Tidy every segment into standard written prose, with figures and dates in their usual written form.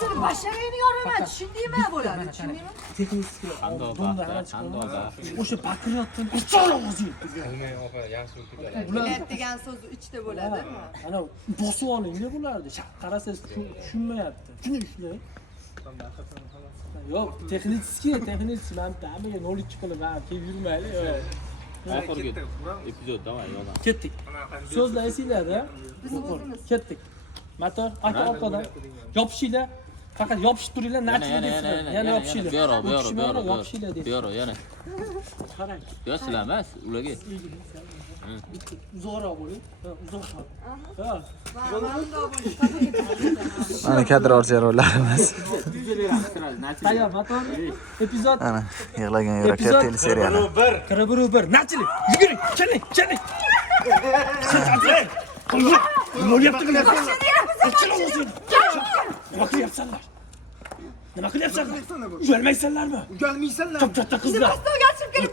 seni başarıyını yoraman, tushundingmi bo'ladi, tushundingmi? Texnik Andoza. o'sha baqirayotgan bichora o'zi. Bilet degan so'z uchta bo'ladi. Ana bosib olingda bularni. Qarasangiz tushunmayapti. Shuni ushlang. Yo'q, texnik men tamiga 0-2 qilib kelib yurmaylik. Oxirgi epizod davay yo'ldan. Ketdik. So'zlar esinglarda. Bizni o'zimiz. Ketdik. Motor aka orqadan yopishinglar. Faqat yopishib turinglar, yana yopishinglar. Yopishinglar deydi. Buyur, yana. Qarang. Yo'q, sizlar emas, ularga. Uzoqroq bo'ling. Uzoqroq. Ha. Mana kadr rollarimiz. Tayyor motor. Epizod. Ana yig'lagan yuraklar teleseriali. 1 Nachilik. Yuguring, keling. Nima qilyapsizlar? Nima qilyapsanlar? Uyalmaysanlarmi? Uyalmaysanlar. Katta qizlar. Postaga ochib kelib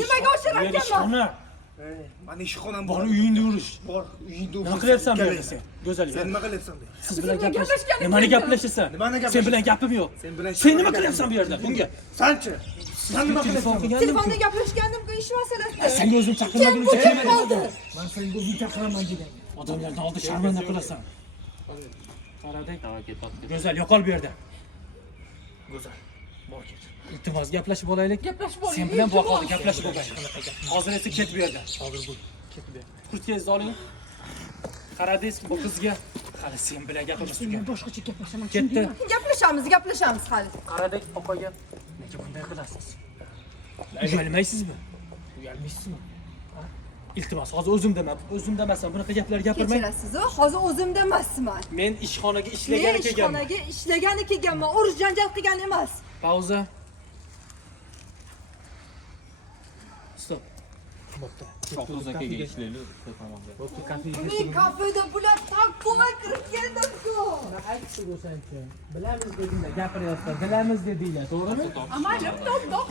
Nimaga o'shirayapsanlar? Mana ishxonam Bor uyingda urish. Bor, uyingda Nima qilyapsan bu yerda sen? Go'zal. Sen nima qilyapsan bu yerda? Siz bilan gaplashishgan. Nimani gaplashasan? Sen bilan gapim yo'q. Sen nima qilyapsan bu yerda? Bunga. Sanchi? Sen nima qilyapsan? Telefonda gaplashgandim-ku, ish masalasi. Senga o'zim chaqirmaguncha Kim qoldi? Men senga o'zim chaqiraman degan. Odamlarning oldida sharmanda qilasan. Qaradik. Go'zal, yo'qol bu yerda. Go'zal. Bor ket. Iltimos gaplashib olaylik. Gaplashib olaylik. Sen bilan boqoldi gaplashib olaylik. Hozir esa ket bu yerdan. Hozir bu. Ket bu yerdan. Kurtkangizni oling. Qaradingiz bu qizga. Hali sen bilan gapiramiz. Men boshqacha gaplashaman. Ketdi. Gaplashamiz hali. Qaradik opaga. Nega bunday qilasiz? Uyalmaysizmi? Uyalmaysizmi? Iltimos, hozir o'zim demasam bunaqa gaplar gapirmang. Kechirasiz, hozir o'zimda emasman. Men ishxonaga Men ishlagani kelganman. ishxonaga ishlagani kelganman, urush janjal qilgan emas. Pauza. Stop. To'qqiz akaga ishlaylik, to'xtamoqda. Men kafeda bular taqvoga kirib keldim-ku. Aytdi o'shancha. Bilamiz dedinglar, gapiryapsan. Bilamiz dedinglar, to'g'rimi? Amalim do'q.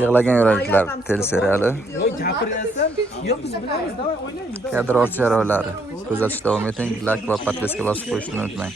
Yig'lagan yuraklar teleseriali. Yo'q, gapiryapsan. Yo'q, biz bilamiz, davay o'ynaymiz. Kadr rollari. Kuzatishda davom eting. Like va podpiska bosib qo'yishni unutmang.